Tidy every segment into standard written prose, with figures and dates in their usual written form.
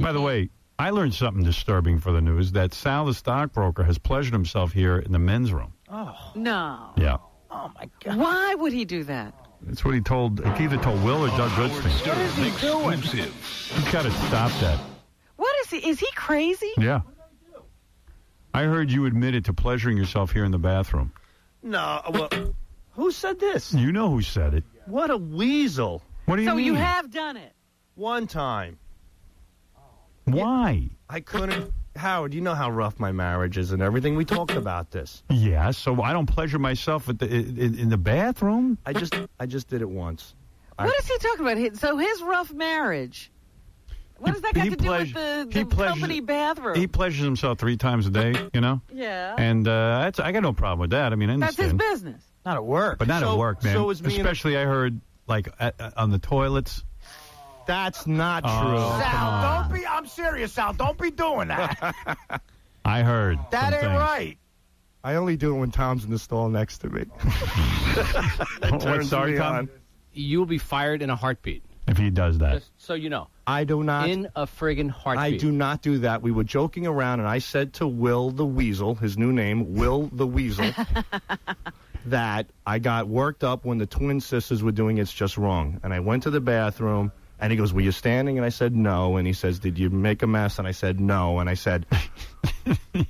By the way, I learned something disturbing for the news, that Sal the stockbroker has pleasured himself here in the men's room. Oh. No. Yeah. Oh, my God. Why would he do that? That's what he either told Will or Doug Goodstein. What is he doing? You've got to stop that. What is he? Is he crazy? Yeah. I heard you admitted to pleasuring yourself here in the bathroom. No, well, who said this? You know who said it. What a weasel. What do you So mean? you have done it. One time. Why? I couldn't. Howard, you know how rough my marriage is and everything. We talked about this. Yeah, so I don't pleasure myself in the bathroom? I just did it once. What is he talking about? So his rough marriage. What does that got to do with the company bathroom? He pleasures himself 3 times a day, you know? Yeah. And I got no problem with that. I mean, I That's understand. his business. Not at work. But not at work, man. So is me Especially, I heard, like, on the toilets. That's not true. Sal, don't be. I'm serious, Sal. Don't be doing that. I heard. That ain't things. right. I only do it when Tom's in the stall next to me. What's sorry, Tom? You'll be fired in a heartbeat. If he does that. Just so you know. I do not. In a friggin' heartbeat. I do not do that. We were joking around, and I said to Will the Weasel, his new name, Will the Weasel, that I got worked up when the twin sisters were doing It's Just Wrong. And I went to the bathroom, and he goes, were you standing? And I said, no. And he says, did you make a mess? And I said, no. And I said,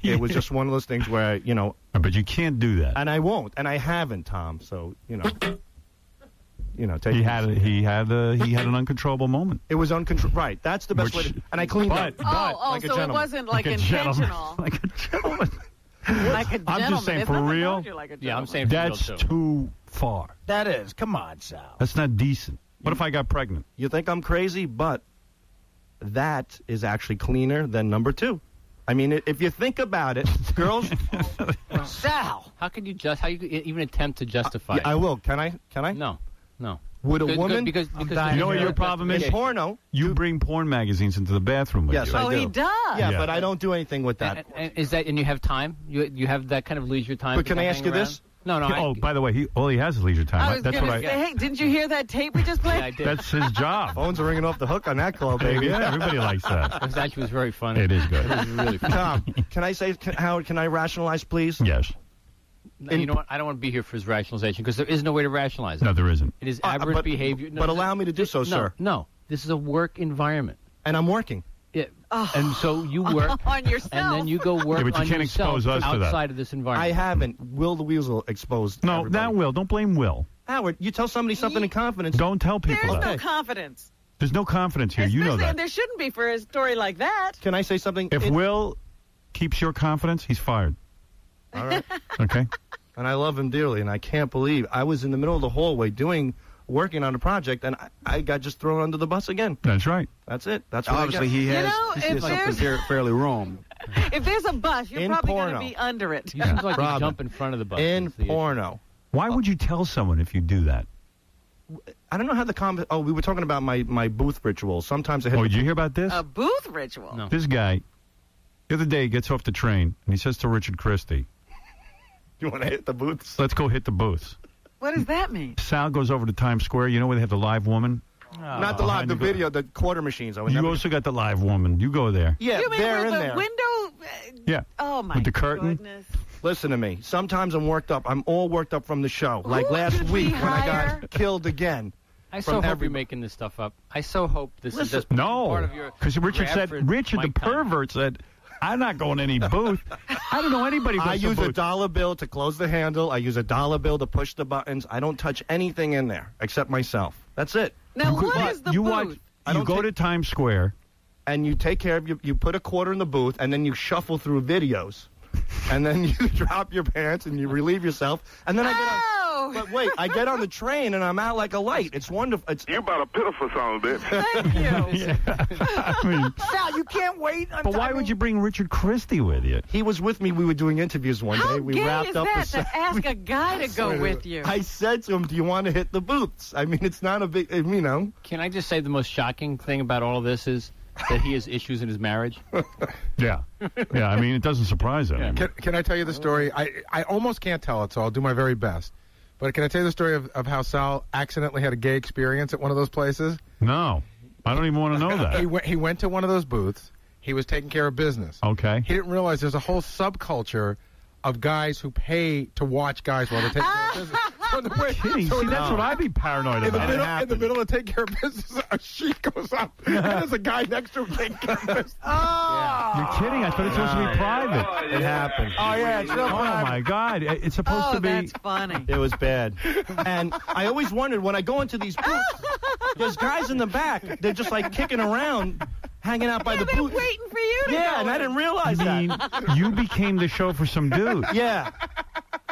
it was just one of those things where, you know. But you can't do that. And I won't. And I haven't, Tom. So, you know. Take he had an uncontrollable moment. It was uncontrollable. Right. That's the best way to. And I cleaned up. Oh, so it wasn't like intentional. Like a gentleman. Like a gentleman. I'm just saying, for real. Yeah, I'm saying for that's real, too. too far. That is. Come on, Sal. That's not decent. What if I got pregnant? You think I'm crazy, but that is actually cleaner than number 2. I mean, if you think about it, girls. Sal. How could you even attempt to justify it? I will. Can I? No. Would a woman? Because you know what your problem is? In porno. You bring porn magazines into the bathroom with Yes, you. I do. He does. Yeah, but I don't do anything with that. And you have time? You have that kind of leisure time? But can I ask you this? No. By the way, he has his leisure time. I was That's going what to say, hey, didn't you hear that tape we just played? Yeah, I did. That's his job. Phones are ringing off the hook on that club, baby. Yeah, everybody likes that. It actually was very funny. It is good. It was really funny. Tom, can I say, Howard, can I rationalize, please? Yes. You know what? I don't want to be here for his rationalization because there is no way to rationalize it. No, there isn't. It is aberrant behavior. No, but allow me to do so, sir. No. This is a work environment. And I'm working. Yeah. And so you work on yourself. and then you go work Yeah, but you on can't yourself expose us to that. outside of this environment. I haven't. Will the Weasel exposed No, everybody. not Will. Don't blame Will. Howard, you tell somebody something in confidence. Don't tell people There's that. no confidence. There's no confidence here. You know Especially- that. And there shouldn't be for a story like that. Can I say something? If Will keeps your confidence, he's fired. All right. Okay? And I love him dearly, and I can't believe I was in the middle of the hallway working on a project, and I got just thrown under the bus again. That's right. That's it. That's what Obviously, he has if something fairly wrong. If there's a bus, you're In probably going to porno. be under it. You seem like you Robin. jump in front of the bus. In That's the issue. porno. Why would you tell someone if you do that? I don't know how the Oh, we were talking about my booth ritual. Sometimes I hit. Oh, did you hear about this? A booth ritual. No. This guy, the other day, gets off the train, and he says to Richard Christie, You want to hit the booths? let's go hit the booths. What does that mean? Sal goes over to Times Square. You know where they have the live woman? Not the live, the video, the quarter machines. I would You never. also got the live woman. You go there. Yeah, You mean they're where in the there. window? Yeah. Oh, my With the curtain? goodness. Listen to me. Sometimes I'm worked up. I'm all worked up from the show. Like Who last did we week when I hire? got killed again. I so From hope every- you're making this stuff up. I so hope this is just part No, of your. because Richard said, Bradford Richard the Mike time. pervert said, I'm not going to any booth. I don't know anybody I goes to use a booth. dollar bill to close the handle. I use a dollar bill to push the buttons. I don't touch anything in there except myself. That's it. Now, You could- what is the you booth? watch- I You don't go take- to Times Square. And you take care of you put a quarter in the booth, and then you shuffle through videos. And then you drop your pants and you relieve yourself. And then I get on. Oh! But wait, I get on the train and I'm out like a light. It's wonderful. It's, You about a pitiful son of a bitch. Thank you. I mean, Sal, you can't wait. but why would you bring Richard Christie with you? he was with me. We were doing interviews one How day. We gay wrapped is up that the to ask a guy to go with you? I said to him, "Do you want to hit the booths?" I mean, it's not a big, you know. Can I just say the most shocking thing about all of this is that he has issues in his marriage? Yeah. Yeah, I mean, it doesn't surprise him. Can I tell you the story? I almost can't tell it, so I'll do my very best. But can I tell you the story of how Sal accidentally had a gay experience at one of those places? No. I don't even want to know that. He went to one of those booths. He was taking care of business. Okay. He didn't realize there's a whole subculture of guys who pay to watch guys while they're taking care of business. Kidding. See, that's what I'd be paranoid about. In the middle of taking care of business, a sheet goes up, and there's a guy next to him taking care of business. You're kidding. I thought it's supposed to be private. It happened. Oh, yeah, it's real private. Oh, my God. It's supposed to be. That's funny. It was bad. And I always wondered, when I go into these booths, there's guys in the back. They're just like kicking around, hanging out by the booth. Waiting for you to Yeah, go and I didn't realize I mean, that. you became the show for some dude. Yeah.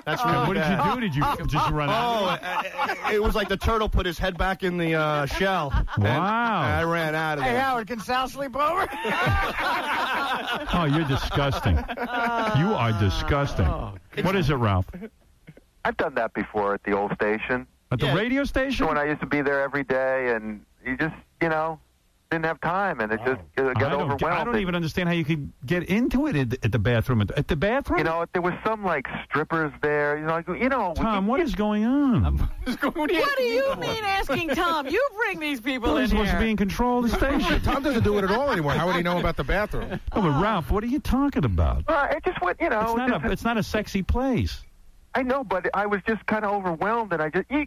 That's really What did bad. you do? Did you just run out? Oh, it was like the turtle put his head back in the shell. And Wow. I ran out of Hey, there. Howard, can Sal sleep over? Oh, you're disgusting. You are disgusting. What is it, Ralph? I've done that before at the old station. At the radio station? When I used to be there every day, and you just, didn't have time, and it just got overwhelmed. I don't even understand how you could get into it at the bathroom. At the bathroom? There was some like strippers there. Tom, what is going on? What do you mean asking Tom? You bring these people You're in supposed here. to be in control of the station. Tom doesn't do it at all anymore. How would he know about the bathroom? Oh, but Ralph, what are you talking about? It just went, It's not a sexy place. I know, but I was just kind of overwhelmed, and I just, you're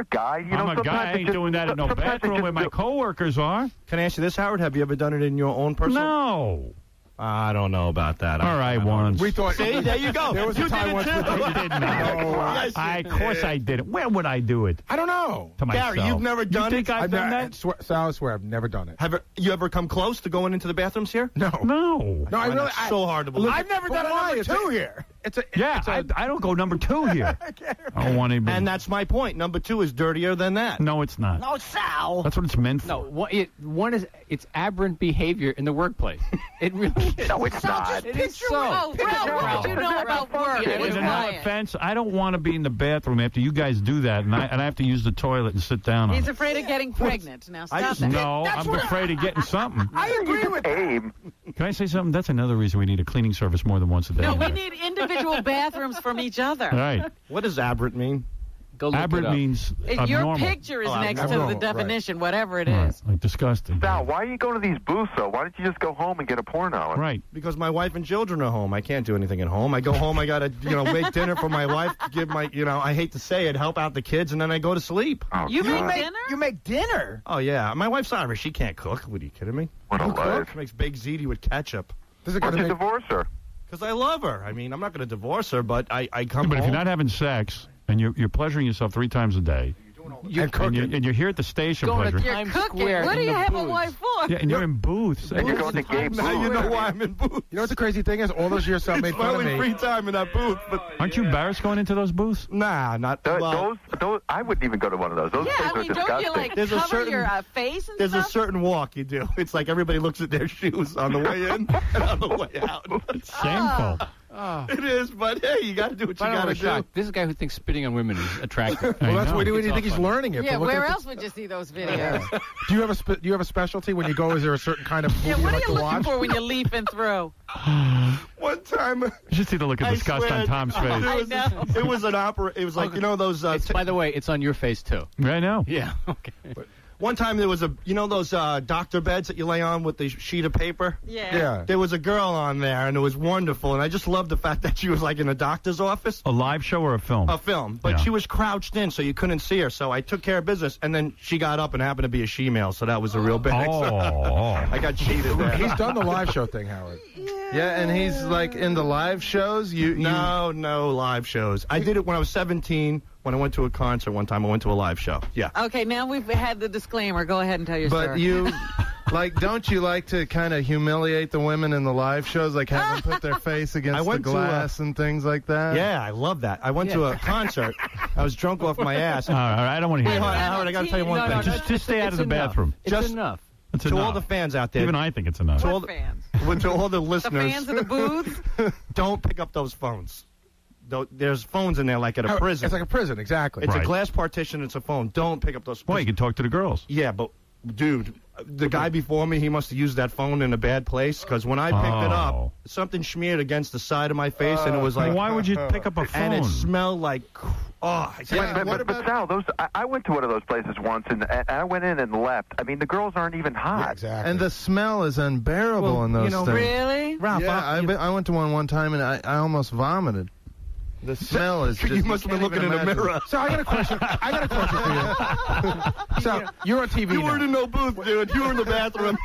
a guy. I'm a guy. I ain't doing that in no bathroom where my coworkers are. Can I ask you this, Howard? Have you ever done it in your own personal? No. I don't know about that. All right, once. We thought. See, there you go. There was You a time did it once. too. I did not. Yes, you Of course I did it. Where would I do it? I don't know. To myself. Gary, you've never done You think it? I've done that? Sal, I swear, I've never done it. Have you ever come close to going into the bathrooms here? No. No. No, I Find really. that so hard to believe. I've never done why? a It's number 2 here. It's a. Yeah, It's a, I don't go number 2 here. I don't want anybody. And that's my point. Number 2 is dirtier than that. No, it's not. No, Sal. That's what it's meant for. No, it's aberrant behavior in the workplace. It really is. No, it's not. It is so. Oh, Ralph, what do you know about work? Yeah, With it's no quiet. offense, I don't want to be in the bathroom after you guys do that, and I have to use the toilet and sit down on He's it. afraid of getting pregnant. Now stop that. No, I'm afraid of getting something. I agree with that. Abe. Can I say something? That's another reason we need a cleaning service more than once a day. No, we need individual bathrooms from each other. All right. What does aberrant mean? Go look it Aberrant up. means Your abnormal. picture is next to abnormal, the right. definition, whatever it Right, is. like disgusting. Sal, why are you going to these booths, though? Why don't you just go home and get a porno? Right. Because my wife and children are home. I can't do anything at home. I go home, I got to, make dinner for my wife, give my, I hate to say it, help out the kids, and then I go to sleep. Oh, You God. make dinner? You make dinner? Oh, yeah. My wife's Irish. She can't cook. What are you kidding me? What a Who life. cooks? Makes baked ziti with ketchup. This is Why going don't to you make. divorce her? Because I love her. I mean, I'm not going to divorce her, but I come But if home. you're not having sex and you're pleasuring yourself 3 times a day, and you're here at the station Going to pleasuring, You're Times cooking. Square What do in you the have a booth. wife for? yeah, and you're in booths. And you're going to gay Now you know booths. why I'm in booth. You know what the crazy thing is? All those years Sal made It's my fun of only me. free time in that booth. But Aren't you embarrassed going into those booths? nah, not well, Those, I wouldn't even go to one of those. Those Yeah, things I are mean, don't disgusting. you like There's a cover certain- your face and There's a stuff? certain walk you do. It's like everybody looks at their shoes on the way in and on the way out. It's shameful. It is, but hey, you got to do what you But got I'm to do. shocked. This is a guy who thinks spitting on women is attractive. I Well, that's know. why do you think he's learning it? Yeah, But look where at the- else would you see those videos? Do you have a specialty when you go? Is there a certain kind of movie Yeah, you what are like you to looking watch? for when you're leaping through? One time, You should see the look of I disgust swear, on Tom's It face. was, I know. it was an opera. It was like those. By the way, it's on your face too. I know. Yeah. Okay. One time there was those doctor beds that you lay on with the sheet of paper. Yeah. There was a girl on there, and it was wonderful. And I just loved the fact that she was like in a doctor's office. A live show or a film? A film, but Yeah. she was crouched in, so you couldn't see her. So I took care of business, and then she got up and happened to be a she-male, so that was a real big. Oh. I got cheated there. He's done the live show thing, Howard. Yeah, and he's like in the live shows. No live shows. I did it when I was 17. When I went to a concert one time, I went to a live show. Yeah. Okay, now we've had the disclaimer. Go ahead and tell your But story. you, don't you like to kind of humiliate the women in the live shows, like have them put their face I against the went to, glass and things like that? Yeah, I love that. I went to a concert. I was drunk off my ass. All right, I don't want to hear Wait, that. Howard, I got to tell you one No, thing. no, Just stay out of the bathroom. It's Just- enough. It's To enough. all the fans out there, Even I think it's enough. to all What the, fans? to all the The listeners, fans of the booths? don't pick up those phones. There's phones in there like at a Howard, prison. It's like a prison, exactly. It's Right. a glass partition. It's a phone. Don't pick up those. Well, you can talk to the girls. Yeah, but dude, the guy before me, he must have used that phone in a bad place because when I picked it up, something smeared against the side of my face, and it was like, Why would you pick up a phone? and it smelled like, Oh, but Sal, I went to one of those places once, and I went in and left. I mean, the girls aren't even hot. Yeah, exactly. And the smell is unbearable in those things. Really? Ralph, Yeah, I went to one time and I almost vomited. The smell is just... You must have been looking in a mirror. So I got a question. For you. So you're on TV You now. weren't in no booth, dude. You were in the bathroom.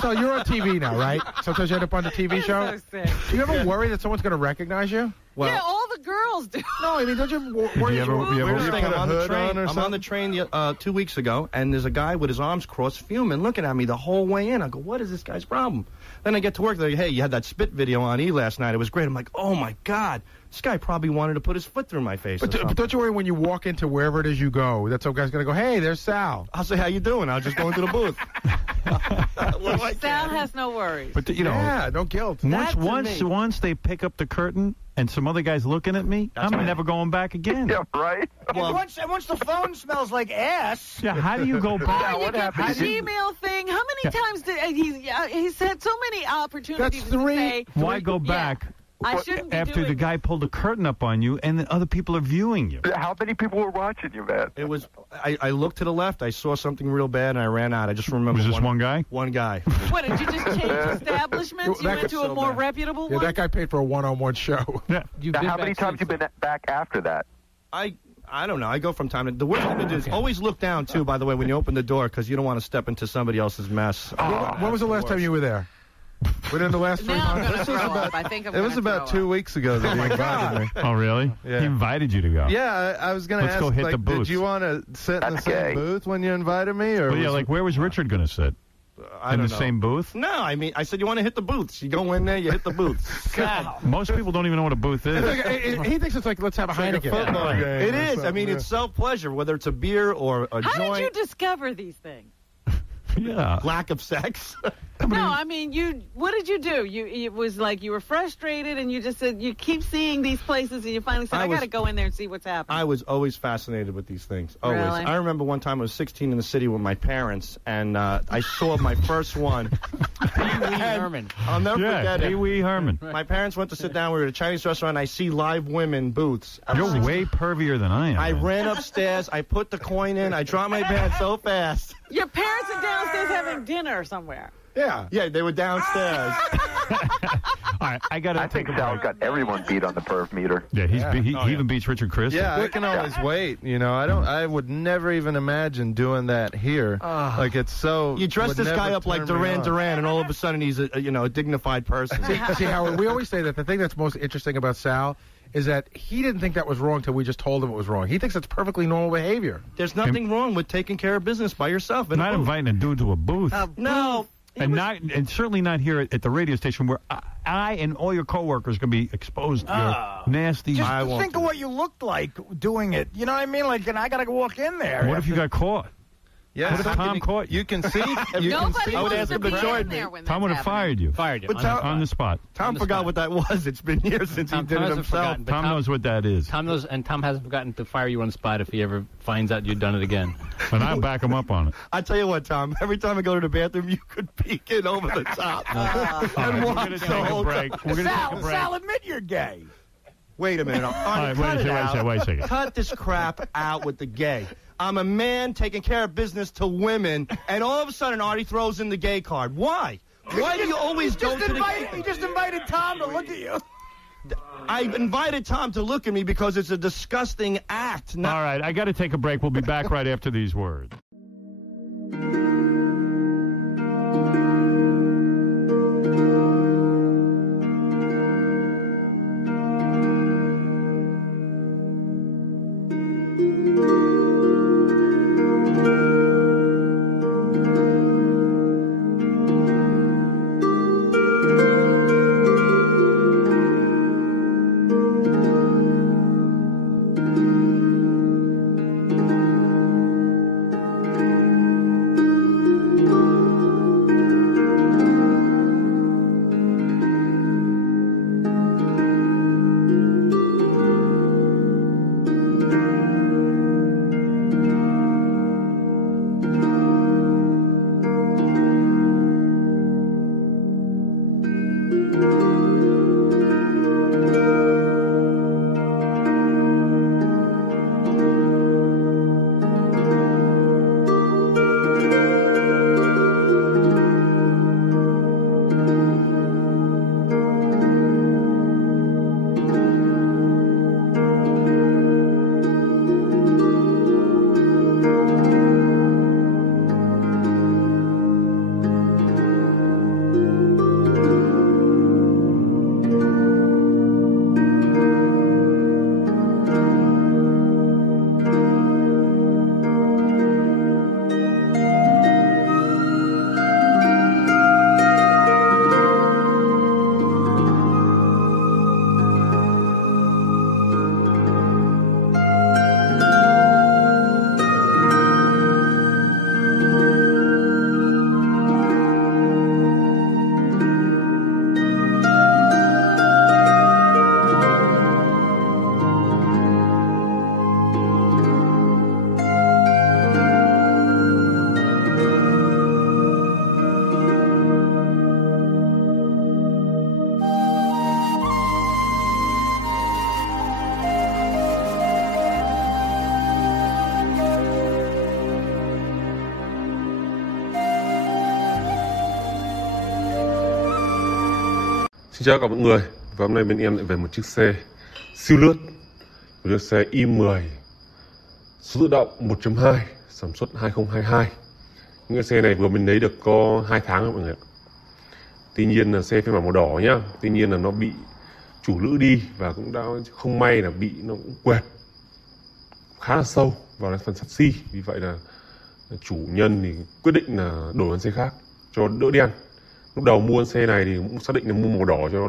So you're on TV now, right? Sometimes you end up on the TV show. So sick. Do you ever worry that someone's going to recognize you? Yeah, all the girls do. No, I mean, don't you worry? you ever- Weirdest thing, put a I'm on the hood train. on or I'm on something? the train 2 weeks ago, and there's a guy with his arms crossed, fuming, looking at me the whole way in. I go, what is this guy's problem? Then I get to work. They're like, hey, you had that spit video on E last night. It was great. I'm like, oh my God, this guy probably wanted to put his foot through my face. But don't you worry when you walk into wherever it is you go that some guy's going to go, hey, there's Sal. I'll say, how you doing? I'll just go into the booth. Sal has no worries. But you know, Yeah, no guilt. once they pick up the curtain and some other guy's looking at me, I'm never going back again. Yeah, right? And once the phone smells like ass. Yeah, how do you go back? You get the Gmail thing. How many times did he's had so many opportunities That's three. to say, Why go back I shouldn't be after doing the guy pulled the curtain up on you and then other people are viewing you? How many people were watching you, man? It was. I looked to the left. I saw something real bad, and I ran out. I just remember. Was this one guy? One guy. What, did you just change establishments? You That went got to a so more bad. reputable Yeah, one? that guy paid for a one-on-one show. Yeah. You've Now, how many times have you been back after that? I don't know. I go from time to. The worst thing to do is always look down too. By the way, when you open the door, because you don't want to step into somebody else's mess. When was the last time you were there? Within the last 3 Now I'm months? going to throw up. I think I'm It was gonna about throw 2 up. weeks ago that he invited me. Oh, really? Yeah. He invited you to go. Yeah, I was going to Let's ask, go hit like, the booth. did you want to sit in the That's same gay. booth when you invited me? Or Well, yeah, was like where was Richard going to sit? I In don't the know. same booth? No, I mean, I said you want to hit the booths. You go in there, you hit the booths. Most people don't even know what a booth is. He thinks it's like, let's have a like a Heineken. football game It or is. I something, mean, yeah. it's self-pleasure, whether it's a beer or a How joint. did you discover these things? Yeah. Lack of sex. No, I mean, what did you do? It was like you were frustrated and you just said, you keep seeing these places and you finally said, I got to go in there and see what's happening. I was always fascinated with these things. Always. Really? I remember one time I was 16 in the city with my parents, and I saw my first one. Pee-wee Herman. I'll never Yeah, forget Pee it. Wee Herman. My parents went to sit down. We were at a Chinese restaurant, and I see live women booths. You're way pervier than I am. I man. ran upstairs. I put the coin in. I dropped my pants so fast. Your parents are downstairs having dinner somewhere. Yeah. Yeah, they were downstairs. All right, I got to I take think a Sal's break. got everyone beat on the perv meter. Yeah, he even beats Richard Chris. Yeah, I can always wait. You know, I would never even imagine doing that here. Like it's so. You dress would this guy never up like turn me Duran on. Duran, and all of a sudden he's a dignified person. See, Howard, we always say that the thing that's most interesting about Sal is that he didn't think that was wrong till we just told him it was wrong. He thinks it's perfectly normal behavior. There's nothing wrong with taking care of business by yourself. Not inviting a dude to a booth. No. And certainly not here at the radio station where I and all your coworkers can be exposed to your nasty. Just think of what you looked like doing it. You know what I mean? Like, and I got to walk in there. What if you got caught? Yeah, What if Tom caught you? You can see. You can Nobody see. I would wants ask to him be to in join there me. when Tom would that's have happening. fired you. Fired you. But On the spot. Tom forgot what that was. It's been years since he Tom did it hasn't himself. forgotten, but Tom knows what that is. Tom knows, and Tom hasn't forgotten to fire you on the spot if he ever finds out you've done it again. And I'll back him up on it. I tell you what, Tom. Every time I go to the bathroom, you could peek in over the top and We're watch going to the take a whole break. time. We're going to take a break. Sal, admit you're gay. Wait a minute. All Arnie, right, cut it out. wait a second. Cut this crap out with the gay. I'm a man taking care of business to women, and all of a sudden Artie throws in the gay card. Why? Why do you always go to the... He just invited Tom to look at you. I invited Tom to look at me because it's a disgusting act. All right, I got to take a break. We'll be back right after these words. Xin chào cả mọi người. Và hôm nay bên em lại về một chiếc xe siêu lướt, một chiếc xe i10 số tự động 1.2 sản xuất 2022. Những cái xe này vừa mình lấy được có 2 tháng rồi mọi người ạ. Tuy nhiên là xe phiên bản màu đỏ nhá. Tuy nhiên là nó bị chủ lữ đi và cũng đã không may là bị nó cũng quẹt khá là sâu vào phần sắt xi. Vì vậy là chủ nhân thì quyết định là đổi con xe khác cho đỡ đen. Lúc đầu mua xe này thì cũng xác định là mua màu đỏ cho